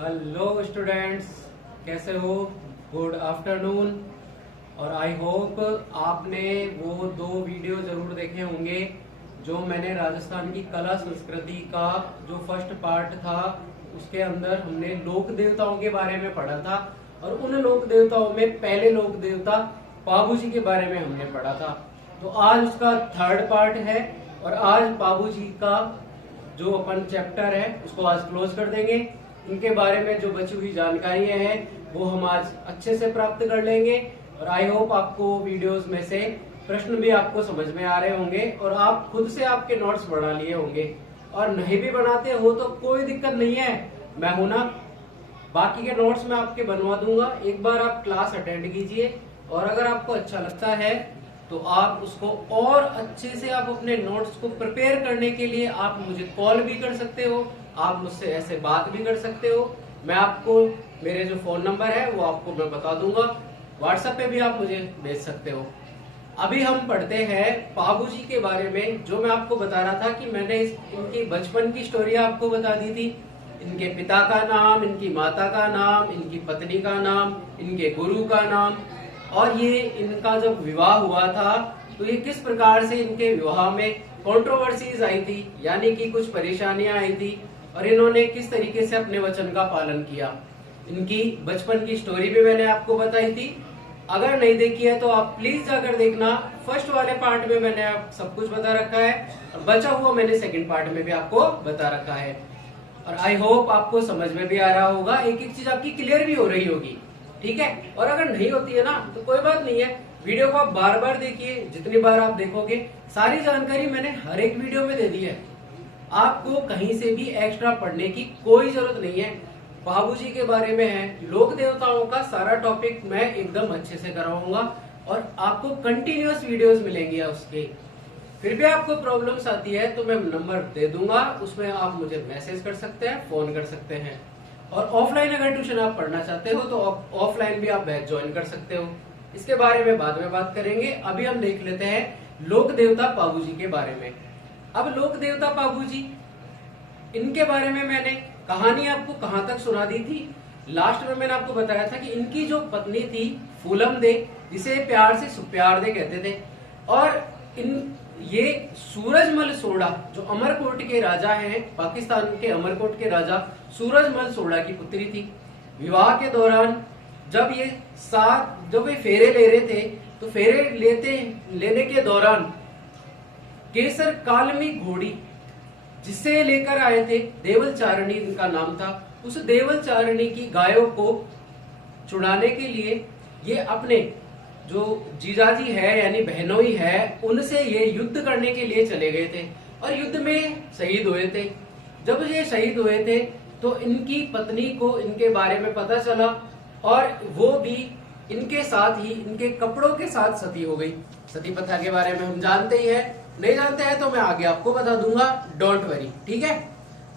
Hello students, कैसे हो? Good afternoon. और आई होप आपने वो 2 वीडियो जरूर देखे होंगे जो मैंने राजस्थान की कला संस्कृति का जो फर्स्ट पार्ट था उसके अंदर हमने लोक देवताओं के बारे में पढ़ा था। और उन लोक देवताओं में पहले लोक देवता पाबू जी के बारे में हमने पढ़ा था। तो आज उसका थर्ड पार्ट है और आज पाबू जी का जो अपन चैप्टर है उसको आज क्लोज कर देंगे। इनके बारे में जो बची हुई जानकारियां हैं वो हम आज अच्छे से प्राप्त कर लेंगे। और आई होप आपको वीडियोस में से प्रश्न भी आपको समझ में आ रहे होंगे और आप खुद से आपके नोट्स बना लिए होंगे। और नहीं भी बनाते हो तो कोई दिक्कत नहीं है, मैं हूं ना। बाकी के नोट्स मैं आपके बनवा दूंगा। एक बार आप क्लास अटेंड कीजिए और अगर आपको अच्छा लगता है तो आप उसको और अच्छे से आप अपने नोट्स को प्रिपेयर करने के लिए आप मुझे कॉल भी कर सकते हो, आप मुझसे ऐसे बात भी कर सकते हो। मैं आपको मेरे जो फोन नंबर है वो आपको मैं बता दूंगा, व्हाट्सएप पे भी आप मुझे भेज सकते हो। अभी हम पढ़ते हैं पाबू जी के बारे में। जो मैं आपको बता रहा था कि मैंने इनकी बचपन की स्टोरी आपको बता दी थी। इनके पिता का नाम, इनकी माता का नाम, इनकी पत्नी का नाम, इनके गुरु का नाम, और ये इनका जब विवाह हुआ था तो ये किस प्रकार से इनके विवाह में कंट्रोवर्सीज आई थी, यानी कि कुछ परेशानियां आई थी, और इन्होंने किस तरीके से अपने वचन का पालन किया। इनकी बचपन की स्टोरी भी मैंने आपको बताई थी। अगर नहीं देखी है तो आप प्लीज जाकर देखना। फर्स्ट वाले पार्ट में मैंने आप सब कुछ बता रखा है और बचा हुआ मैंने सेकंड पार्ट में भी आपको बता रखा है। और आई होप आपको समझ में भी आ रहा होगा, एक एक चीज आपकी क्लियर भी हो रही होगी, ठीक है। और अगर नहीं होती है ना तो कोई बात नहीं है, वीडियो को आप बार बार देखिए। जितनी बार आप देखोगे सारी जानकारी मैंने हर एक वीडियो में दे दी है। आपको कहीं से भी एक्स्ट्रा पढ़ने की कोई जरूरत नहीं है। बाबू जी के बारे में है, लोक देवताओं का सारा टॉपिक मैं एकदम अच्छे से करवाऊंगा और आपको कंटिन्यूअस वीडियोस मिलेंगी उसके। फिर भी आपको प्रॉब्लम्स आती है तो मैं नंबर दे दूंगा, उसमें आप मुझे मैसेज कर सकते हैं, फोन कर सकते हैं। और ऑफलाइन अगर ट्यूशन आप पढ़ना चाहते हो तो ऑफलाइन भी आप बैच ज्वाइन कर सकते हो। इसके बारे में बाद में बात करेंगे। अभी हम देख लेते हैं लोक देवता पाबू जी के बारे में। अब लोक देवता पाबू जी, इनके बारे में मैंने कहानी आपको कहां तक सुना दी थी। लास्ट में मैंने आपको बताया था कि इनकी जो पत्नी थी फूलम दे, जिसे प्यार से सुप्यार दे कहते थे, और ये सूरजमल सोढ़ा जो अमरकोट के राजा हैं, पाकिस्तान के अमरकोट के राजा सूरजमल सोढ़ा की पुत्री थी। विवाह के दौरान जब ये फेरे ले रहे थे तो फेरे लेने के दौरान केसर कालमी घोड़ी जिसे लेकर आए थे, देवल चारणी इनका नाम था, उस देवल चारणी की गायों को छुड़ाने के लिए ये अपने जो जीजाजी है यानी बहनोई है उनसे ये युद्ध करने के लिए चले गए थे और युद्ध में शहीद हुए थे। जब ये शहीद हुए थे तो इनकी पत्नी को इनके बारे में पता चला और वो भी इनके साथ ही इनके कपड़ों के साथ सती हो गई। सती प्रथा के बारे में हम जानते ही है, नहीं जानते हैं तो मैं आगे आपको बता दूंगा, डोंट वरी, ठीक है।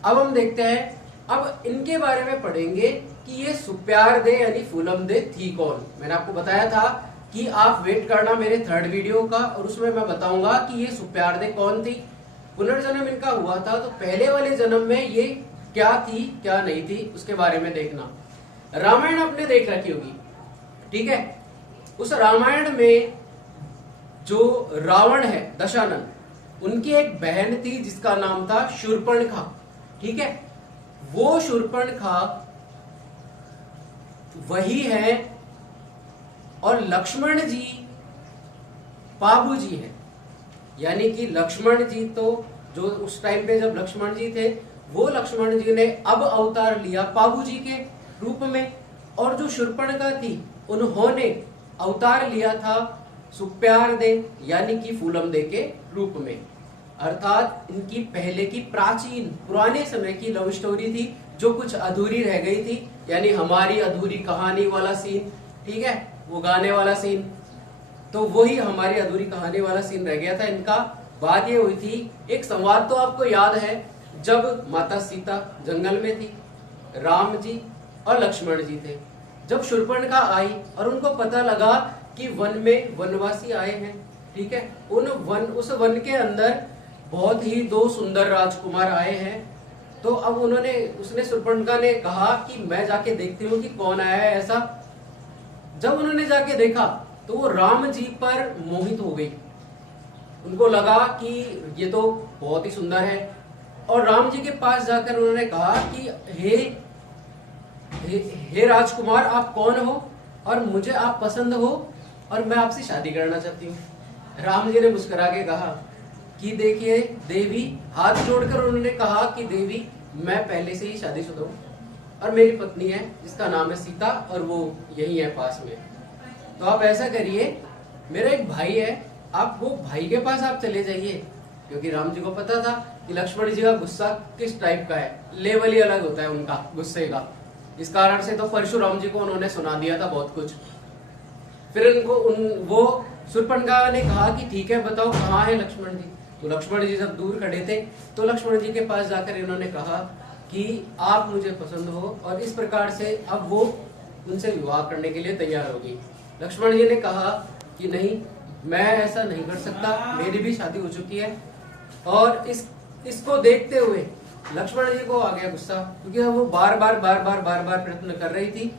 अब हम देखते हैं, अब इनके बारे में पढ़ेंगे कि ये सुप्यार दे यानी फूलम दे थी कौन। मैंने आपको बताया था कि आप वेट करना मेरे थर्ड वीडियो का, और उसमें मैं बताऊंगा कि ये सुप्यार दे कौन थी, पुनर्जन्म इनका हुआ था तो पहले वाले जन्म में ये क्या थी क्या नहीं थी उसके बारे में देखना। रामायण आपने देख रखी होगी, ठीक है। उस रामायण में जो रावण है दशानन, उनकी एक बहन थी जिसका नाम था शूर्पणखा, ठीक है। वो शूर्पणखा वही है और लक्ष्मण जी पाबू जी है। यानी कि लक्ष्मण जी तो जो उस टाइम पे जब लक्ष्मण जी थे वो लक्ष्मण जी ने अब अवतार लिया पाबू जी के रूप में, और जो शूर्पणखा थी उन्होंने अवतार लिया था सुप्यार दे यानी कि फूलम दे के रूप में। अर्थात इनकी पहले की प्राचीन पुराने समय की लव स्टोरी थी जो कुछ अधूरी रह गई थी, यानी हमारी अधूरी कहानी वाला सीन, ठीक है, वो गाने वाला सीन, तो वही हमारी अधूरी कहानी वाला सीन रह गया था इनका। बात ये हुई थी, एक संवाद तो आपको याद है, जब माता सीता जंगल में थी, राम जी और लक्ष्मण जी थे। जब शूर्पणखा आई और उनको पता लगा कि वन में वनवासी आए हैं, ठीक है, उस वन के अंदर बहुत ही 2 सुंदर राजकुमार आए हैं तो अब उसने शूर्पणखा ने कहा कि मैं जाके देखती हूँ कि कौन आया है ऐसा। जब उन्होंने जाके देखा तो वो राम जी पर मोहित हो गई। उनको लगा कि ये तो बहुत ही सुंदर है, और राम जी के पास जाकर उन्होंने कहा कि हे राजकुमार, आप कौन हो और मुझे आप पसंद हो और मैं आपसे शादी करना चाहती हूँ। राम जी ने मुस्कुरा के कहा कि देखिए देवी, हाथ जोड़कर उन्होंने कहा कि देवी, मैं पहले से ही शादीशुदा हूँ और मेरी पत्नी है जिसका नाम है सीता, और वो यही है पास में। तो आप ऐसा करिए, मेरा एक भाई है, आप वो भाई के पास आप चले जाइए, क्योंकि राम जी को पता था कि लक्ष्मण जी का गुस्सा किस टाइप का है, लेवल ही अलग होता है उनका गुस्से का। इस कारण से तो परशुराम जी को उन्होंने सुना दिया था बहुत कुछ। फिर वो शूर्पणखा ने कहा कि ठीक है, बताओ कहाँ है लक्ष्मण जी। तो लक्ष्मण जी जब दूर खड़े थे तो लक्ष्मण जी के पास जाकर इन्होंने कहा कि आप मुझे पसंद हो, और इस प्रकार से अब वो उनसे विवाह करने के लिए तैयार हो गई। लक्ष्मण जी ने कहा कि नहीं, मैं ऐसा नहीं कर सकता, मेरी भी शादी हो चुकी है। और इसको देखते हुए लक्ष्मण जी को आ गया गुस्सा, क्योंकि वो बार बार प्रयत्न कर रही थी,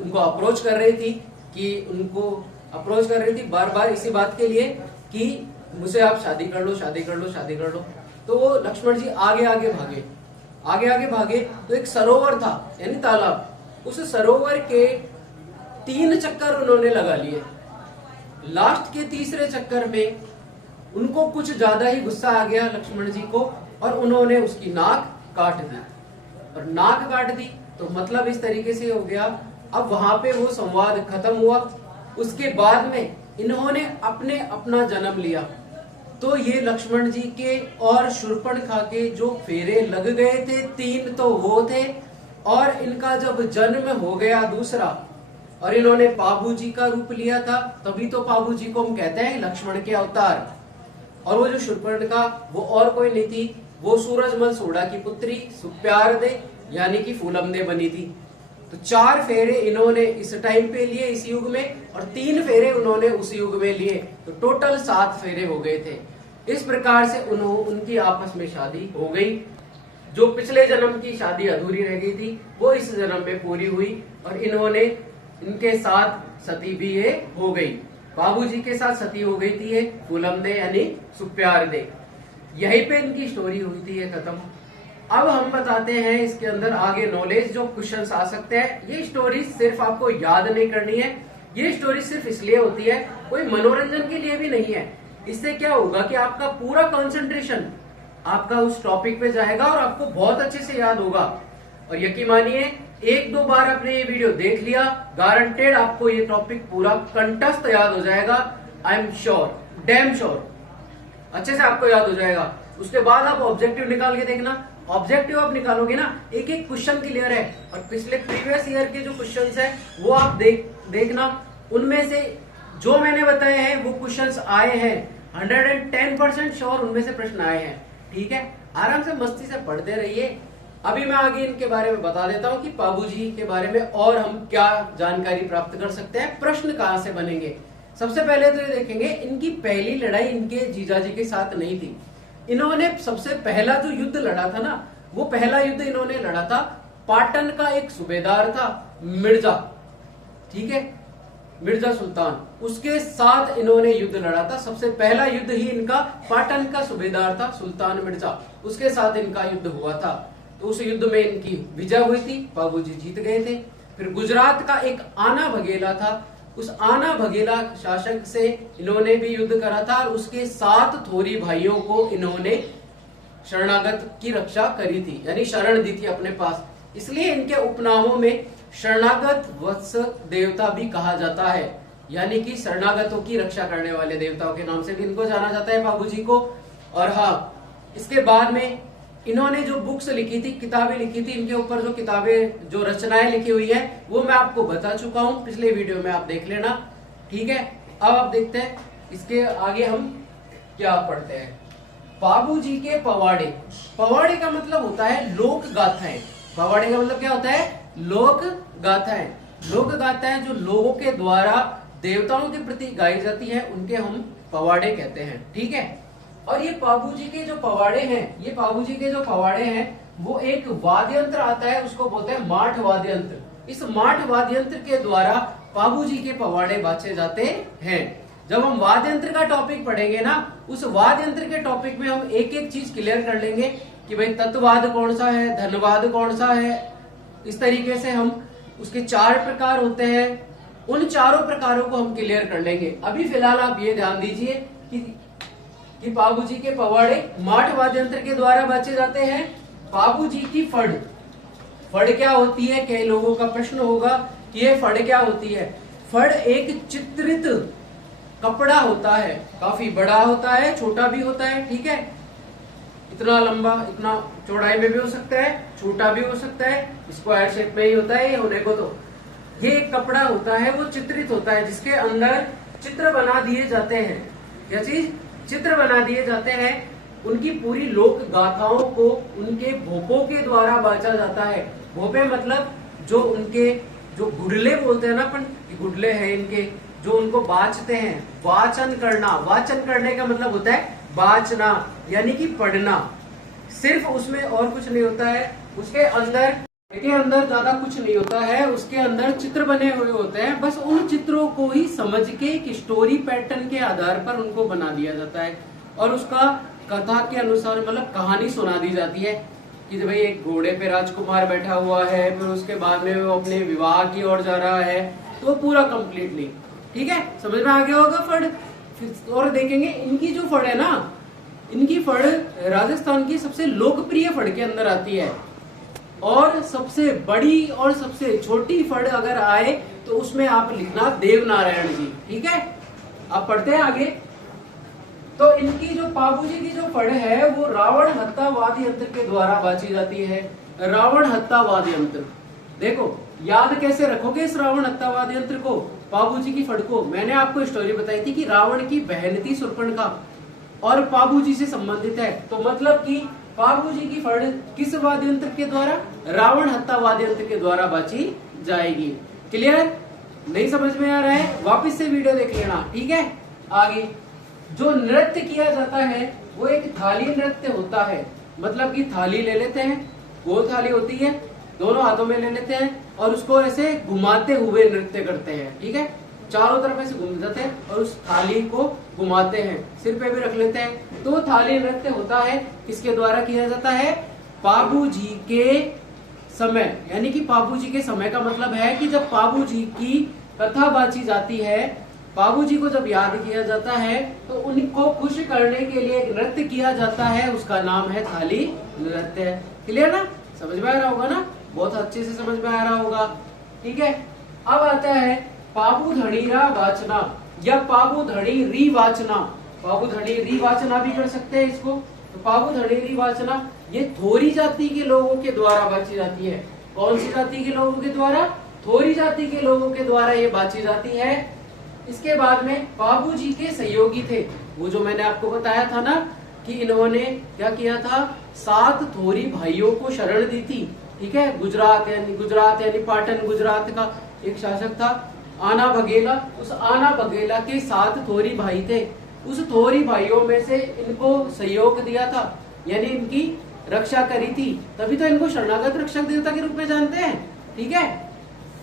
उनको अप्रोच कर रही थी बार बार इसी बात के लिए कि मुझसे आप शादी कर लो। तो वो लक्ष्मण जी आगे भागे तो एक सरोवर था, यानी तालाब। उस सरोवर के 3 चक्कर उन्होंने लगा लिए। लास्ट के तीसरे चक्कर में उनको कुछ ज्यादा ही गुस्सा आ गया लक्ष्मण जी को, और उन्होंने उसकी नाक काट दी। और नाक काट दी तो मतलब इस तरीके से हो गया, अब वहां पे वो संवाद खत्म हुआ। उसके बाद में इन्होंने अपना जन्म लिया। तो ये लक्ष्मण जी के और शूर्पणखा के जो फेरे लग गए थे 3, तो वो थे, और इनका जब जन्म हो गया दूसरा, और इन्होंने पाबू जी का रूप लिया था, तभी तो पाबू जी को हम कहते हैं लक्ष्मण के अवतार। और वो जो शूर्पणखा, वो और कोई नहीं थी, वो सूरजमल सोढ़ा की पुत्री सुप्यारदे यानी कि फूलमदे बनी थी। तो 4 फेरे इन्होंने इस टाइम पे लिए इस युग में, और 3 फेरे उन्होंने उस युग में लिए, तो टोटल 7 फेरे हो गए थे। इस प्रकार से उनकी आपस में शादी हो गई। जो पिछले जन्म की शादी अधूरी रह गई थी वो इस जन्म में पूरी हुई, और इनके साथ सती भी ये हो गई। बाबूजी के साथ सती हो गई थी ये फूलमदे यानी सुप्यारदे। यहीं पे इनकी स्टोरी हुई थी ये खत्म। अब हम बताते हैं इसके अंदर आगे नॉलेज, जो क्वेश्चंस आ सकते हैं। ये स्टोरी सिर्फ आपको याद नहीं करनी है, ये स्टोरी सिर्फ इसलिए होती है, कोई मनोरंजन के लिए भी नहीं है। इससे क्या होगा कि आपका पूरा कंसंट्रेशन आपका उस टॉपिक पे जाएगा और आपको बहुत अच्छे से याद होगा। और यकीन मानिए 1-2 बार आपने ये वीडियो देख लिया, गारंटेड आपको ये टॉपिक पूरा कंठस्थ याद हो जाएगा। I am sure, damn sure, अच्छे से आपको याद हो जाएगा। उसके बाद आप ऑब्जेक्टिव निकाल के देखना। ऑब्जेक्टिव आप निकालोगे ना, एक क्वेश्चन क्लियर है, और पिछले प्रीवियस ईयर के जो क्वेश्चंस है वो आप देखना। उनमें से जो मैंने बताए हैं वो क्वेश्चंस आए हैं, 110% श्योर उनमें से प्रश्न आए हैं। ठीक है, आराम से मस्ती से पढ़ते रहिए। अभी मैं आगे इनके बारे में बता देता हूँ कि पाबूजी के बारे में और हम क्या जानकारी प्राप्त कर सकते हैं, प्रश्न कहाँ से बनेंगे। सबसे पहले तो ये देखेंगे, इनकी पहली लड़ाई इनके जीजाजी के साथ नहीं थी। इन्होंने सबसे पहला जो युद्ध लड़ा था ना, वो पहला युद्ध इन्होंने लड़ा था, पाटन का एक सूबेदार था मिर्जा, ठीक है, मिर्जा सुल्तान, उसके साथ इन्होंने युद्ध लड़ा था। सबसे पहला युद्ध ही इनका पाटन का सूबेदार था सुल्तान मिर्जा, उसके साथ इनका युद्ध हुआ था। तो उस युद्ध में इनकी विजय हुई थी, बाबूजी जीत गए थे। फिर गुजरात का एक आना भगेला था, उस आना भगेला शासक से इन्होंने भी युद्ध करा था, और उसके 7 थोरी भाइयों को इन्होंने शरणागत की रक्षा करी थी, यानी शरण दी थी अपने पास। इसलिए इनके उपनामों में शरणागत वत्स देवता भी कहा जाता है, यानी कि शरणागतों की रक्षा करने वाले देवताओं के नाम से भी इनको जाना जाता है बाबूजी को। और हाँ, इसके बाद में इन्होंने जो बुक्स लिखी थी, किताबें लिखी थी, इनके ऊपर जो किताबें, जो रचनाएं लिखी हुई है वो मैं आपको बता चुका हूं, पिछले वीडियो में आप देख लेना। ठीक है, अब आप देखते हैं इसके आगे हम क्या पढ़ते हैं। बाबूजी के पवाड़े। पवाड़े का मतलब होता है लोक गाथाएं। पवाड़े का मतलब क्या होता है? लोक गाथाएं। लोक गाथाएं जो लोगों के द्वारा देवताओं के प्रति गाई जाती है, उनके हम पवाड़े कहते हैं। ठीक है, और ये बाबूजी के जो पवाड़े हैं, ये बाबूजी के जो पवाड़े हैं वो एक वाद्य यंत्र आता है, उसको बोलते हैं माठ वाद्य यंत्र। इस माठ वाद्य यंत्र के द्वारा बाबूजी के पवाड़े बाचे जाते हैं। जब हम वाद्य यंत्र का टॉपिक पढ़ेंगे ना, उस वाद्य यंत्र के टॉपिक में हम एक एक चीज क्लियर कर लेंगे कि भाई तत्वाद कौन सा है, धनवाद कौन सा है। इस तरीके से हम उसके 4 प्रकार होते हैं, उन चारों प्रकारों को हम क्लियर कर लेंगे। अभी फिलहाल आप ये ध्यान दीजिए कि बाबूजी के पवाड़े माठ वाद्य यंत्र के द्वारा बाचे जाते हैं। बाबूजी की फड़, फड़ क्या होती है? कई लोगों का प्रश्न होगा कि ये फड़ क्या होती है। फड़ एक चित्रित कपड़ा होता है, काफी बड़ा होता है, छोटा भी होता है, ठीक है। इतना लंबा, इतना चौड़ाई में भी हो सकता है, छोटा भी हो सकता है, स्क्वायर शेप में ही होता है ये होने को। तो ये एक कपड़ा होता है, वो चित्रित होता है, जिसके अंदर चित्र बना दिए जाते हैं। क्या चीज? चित्र बना दिए जाते हैं। उनकी पूरी लोक गाथाओं को उनके भोपों के द्वारा बांचा जाता है। भोपे मतलब जो उनके जो गुडले बोलते हैं ना अपन, गुडले हैं इनके, जो उनको बाचते हैं। वाचन करना, वाचन करने का मतलब होता है बाचना, यानी कि पढ़ना। सिर्फ उसमें और कुछ नहीं होता है, उसके अंदर ज्यादा कुछ नहीं होता है। उसके अंदर चित्र बने हुए होते हैं, बस उन चित्रों को ही समझ के एक स्टोरी पैटर्न के आधार पर उनको बना दिया जाता है और उसका कथा के अनुसार मतलब कहानी सुना दी जाती है कि भाई एक घोड़े पे राजकुमार बैठा हुआ है, फिर उसके बाद में वो अपने विवाह की ओर जा रहा है, तो पूरा कंप्लीटली, ठीक है, समझ में आ गया होगा फड़। और देखेंगे इनकी जो फड़ है ना, इनकी फड़ राजस्थान की सबसे लोकप्रिय फड़ के अंदर आती है। और सबसे बड़ी और सबसे छोटी फड़ अगर आए तो उसमें आप लिखना देवनारायण जी, ठीक है। आप पढ़ते हैं आगे। तो इनकी जो बाबूजी की जो फड़ है वो रावण हत्ता वाद्य यंत्र के द्वारा बाची जाती है। रावण हत्ता वाद्य यंत्र, देखो याद कैसे रखोगे इस रावण हत्ता वाद्य यंत्र को, बाबूजी की फड़ को। मैंने आपको स्टोरी बताई थी कि रावण की बहन थी शूर्पणखा और बाबूजी से संबंधित है। तो मतलब कि बाबूजी की फड़ किस वाद्य यंत्र के द्वारा? रावण हत्ता वाद्य यंत्र के द्वारा बाची जाएगी। क्लियर? नहीं समझ में आ रहा है? वापस से वीडियो देख लेना, ठीक है। आगे जो नृत्य किया जाता है वो एक थाली नृत्य होता है। मतलब कि थाली ले लेते हैं, गोल थाली होती है, दोनों हाथों में ले लेते हैं और उसको ऐसे घुमाते हुए नृत्य करते हैं, ठीक है। चारों तरफ ऐसे घूम जाते हैं और उस थाली को घुमाते हैं, सिर पे भी रख लेते हैं। तो थाली नृत्य होता है, किसके द्वारा किया जाता है? बाबूजी के समय, यानी कि बाबूजी के समय का मतलब है कि जब बाबूजी की कथा बाची जाती है, बाबूजी को जब याद किया जाता है, तो उनको खुश करने के लिए एक नृत्य किया जाता है, उसका नाम है थाली नृत्य। क्लियर ना? समझ में आ रहा होगा ना? बहुत अच्छे से समझ में आ रहा होगा, ठीक है। अब आता है पाबू धड़ीरा वाचना या पाबू धड़ी री वाचना। पाबू धड़ी री वाचना भी कर सकते हैं इसको। तो पाबू धड़ी री वाचना ये थोरी जाति के लोगों के द्वारा बाची जाती है। कौन सी जाति के लोगों के द्वारा? थोरी जाति के लोगों के द्वारा ये बाची जाती है। इसके बाद में बाबूजी के सहयोगी थे, वो जो मैंने आपको बताया था ना कि इन्होंने क्या किया था, 7 थोरी भाइयों को शरण दी थी, ठीक है। गुजरात यानी पाटन गुजरात का एक शासक था आना बघेला। उस आना बघेला के 7 थोरी भाई थे। उस थोरी भाइयों में से इनको सहयोग दिया था, यानी इनकी रक्षा करी थी, तभी तो इनको शरणागत रक्षक देवता के रूप में जानते हैं, ठीक है।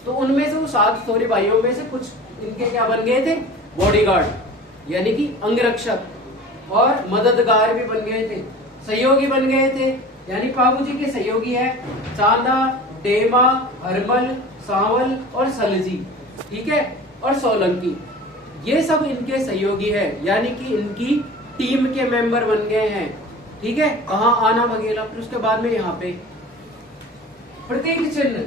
तो उनमें से वो 7 थोरी भाइयों में से कुछ इनके क्या बन गए थे? बॉडीगार्ड, यानी कि अंगरक्षक और मददगार भी बन गए थे, सहयोगी बन गए थे। यानी बाबूजी के सहयोगी है चांदा, डेमा, हरमल, सांवल और सलजी, ठीक है, और सोलंकी, ये सब इनके सहयोगी है, यानी कि इनकी टीम के मेंबर बन गए हैं, ठीक है। कहाँ? आना बघेला। फिर उसके बाद में यहाँ पे प्रतीक चिन्ह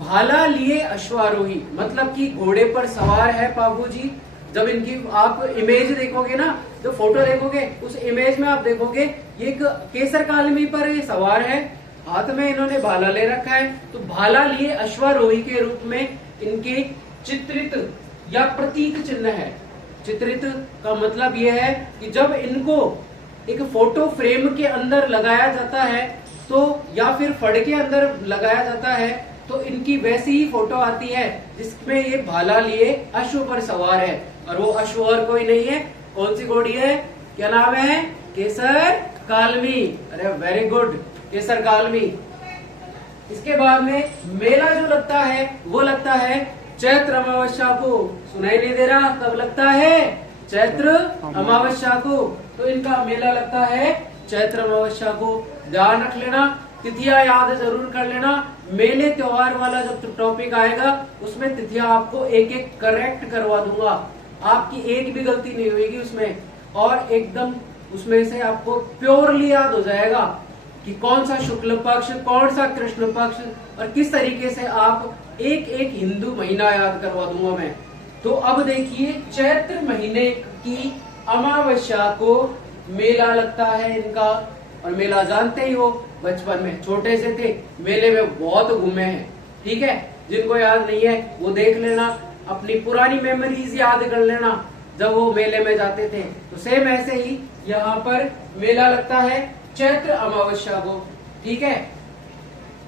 भाला लिए अश्वारोही, मतलब कि घोड़े पर सवार है बाबूजी। जब इनकी आप इमेज देखोगे ना, जो फोटो देखोगे, उस इमेज में आप देखोगे ये एक केसर कालमी पर ये सवार है, हाथ में इन्होंने भाला ले रखा है। तो भाला लिए अश्वारोही के रूप में इनके चित्रित या प्रतीक चिन्ह है। चित्रित का मतलब यह है कि जब इनको एक फोटो फ्रेम के अंदर लगाया जाता है, तो या फिर फड़ के अंदर लगाया जाता है, तो इनकी वैसी ही फोटो आती है जिसमें ये भाला लिए अश्व पर सवार है। और वो अश्व और कोई नहीं है, कौन सी घोड़ी है? क्या नाम है? केसर कालमी। अरे वेरी गुड, केसर काल में। इसके बाद में मेला जो लगता है वो लगता है चैत्र अमावस्या को। सुनाई नहीं दे रहा? कब लगता है? चैत्र अमावस्या को। तो इनका मेला लगता है चैत्र अमावस्या को। ध्यान रख लेना, तिथियां याद जरूर कर लेना। मेले त्योहार वाला जब टॉपिक आएगा उसमें तिथियां आपको एक एक करेक्ट करवा दूंगा, आपकी एक भी गलती नहीं होगी उसमें, और एकदम उसमें से आपको प्योरली याद हो जाएगा कि कौन सा शुक्ल पक्ष, कौन सा कृष्ण पक्ष, और किस तरीके से आप एक एक हिंदू महीना याद करवा दूंगा मैं। तो अब देखिए, चैत्र महीने की अमावस्या को मेला लगता है इनका। और मेला जानते ही हो, बचपन में छोटे से थे, मेले में बहुत घूमे हैं। ठीक है, जिनको याद नहीं है वो देख लेना, अपनी पुरानी मेमोरीज याद कर लेना जब वो मेले में जाते थे। तो सेम ऐसे ही यहाँ पर मेला लगता है चैत्र अमावस्या को। ठीक है,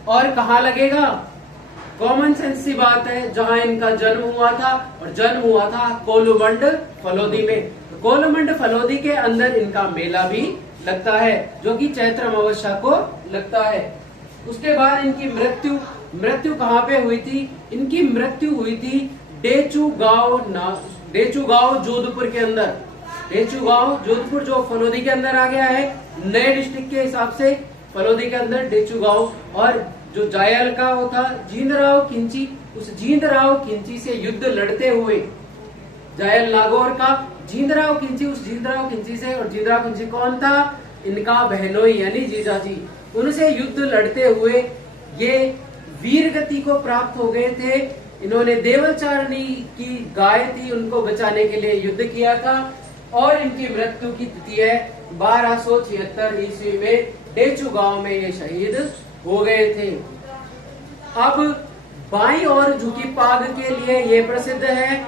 और कहाँ लगेगा? कॉमन सेंस सी बात है, जहाँ इनका जन्म हुआ था, और जन्म हुआ था कोलुमंड फलोदी में। तो कोलुमंड फलोदी के अंदर इनका मेला भी लगता है, जो कि चैत्र अमावस्या को लगता है। उसके बाद इनकी मृत्यु कहाँ पे हुई थी? इनकी मृत्यु हुई थी डेचू गांव जोधपुर के अंदर। डेचू गांव जोधपुर जो फलोदी के अंदर आ गया है, नए डिस्ट्रिक्ट के हिसाब से फलोदी के अंदर डेचू गांव। और जो जायल का वो था जींदराव खिंची, उस जींदराव खिंची से युद्ध लड़ते हुए, जायल नागौर का जींदराव खिंची, उस जींदराव खिंची से, और जींदराव खिंची कौन था? इनका बहनोई यानी जीजाजी। उनसे युद्ध लड़ते हुए ये वीर गति को प्राप्त हो गए थे। इन्होंने देवलचारणी की गाय थी, उनको बचाने के लिए युद्ध किया था। और इनकी मृत्यु की तिथि है 1276 ईस्वी में, डेचू गांव में ये शहीद हो गए थे। अब बाई और झुकी पाग के लिए ये प्रसिद्ध है,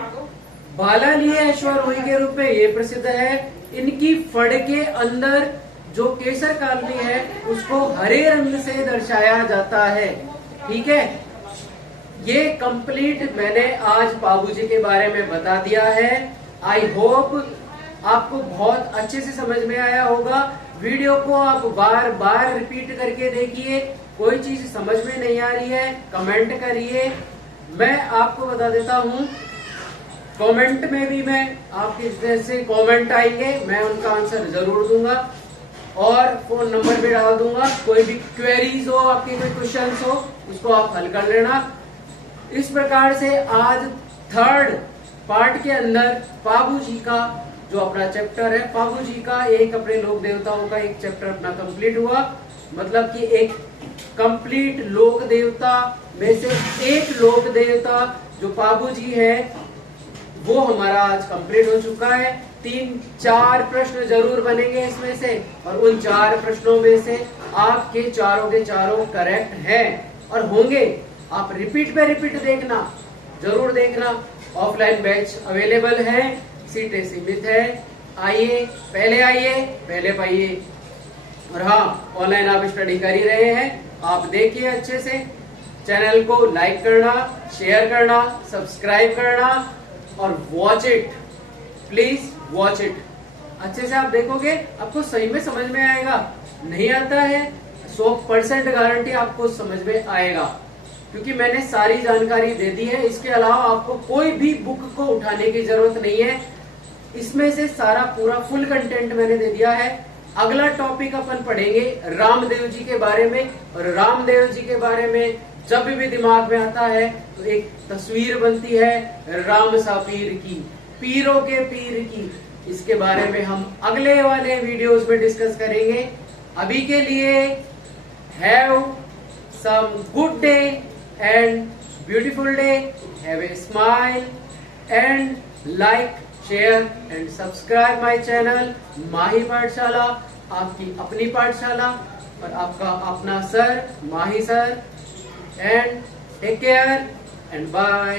भाला लिए ऐश्वर्य के रूप में ये प्रसिद्ध है। इनकी फड़ के अंदर जो केसर कालनी है उसको हरे रंग से दर्शाया जाता है। ठीक है, ये कंप्लीट मैंने आज बाबूजी के बारे में बता दिया है। आई होप आपको बहुत अच्छे से समझ में आया होगा। वीडियो को आप बार बार रिपीट करके देखिए। कोई चीज समझ में नहीं आ रही है कमेंट करिए। मैं आपको बता देता हूँ, कमेंट में भी मैं आपके जैसे कमेंट आएंगे, मैं उनका आंसर जरूर दूंगा, और फोन नंबर भी डाल दूंगा। कोई भी क्वेरीज हो, आपके कोई क्वेश्चंस हो, उसको आप हल कर लेना। इस प्रकार से आज थर्ड पार्ट के अंदर पाबू जी का जो अपना चैप्टर है, पाबू जी का एक अपने लोक देवताओं का एक चैप्टर अपना कंप्लीट हुआ। मतलब कि एक कंप्लीट लोक देवता में से एक लोक देवता जो पाबू जी है वो हमारा आज कंप्लीट हो चुका है। 3-4 प्रश्न जरूर बनेंगे इसमें से, और उन 4 प्रश्नों में से आपके चारों के चारों करेक्ट हैं और होंगे। आप रिपीट पे रिपीट देखना, जरूर देखना। ऑफलाइन बैच अवेलेबल है, सीटें सीमित है। आइए, पहले पाइए। और हाँ, ऑनलाइन आप स्टडी कर ही रहे हैं, आप देखिए अच्छे से। चैनल को लाइक करना, शेयर करना, सब्सक्राइब करना और watch it, please watch it. अच्छे से आप देखोगे, आपको सही में समझ में आएगा। नहीं आता है 100% गारंटी आपको समझ में आएगा, क्योंकि मैंने सारी जानकारी दे दी है। इसके अलावा आपको कोई भी बुक को उठाने की जरूरत नहीं है। इसमें से सारा पूरा फुल कंटेंट मैंने दे दिया है। अगला टॉपिक अपन पढ़ेंगे रामदेव जी के बारे में, और रामदेव जी के बारे में जब भी दिमाग में आता है तो एक तस्वीर बनती है राम सा पीर की, पीरों के पीर की। इसके बारे में हम अगले वाले वीडियोस में डिस्कस करेंगे। अभी के लिए have some good day and beautiful day, have a smile and like, share and subscribe my channel Mahi पाठशाला, आपकी अपनी पाठशाला और आपका अपना sir Mahi sir. And take care and bye.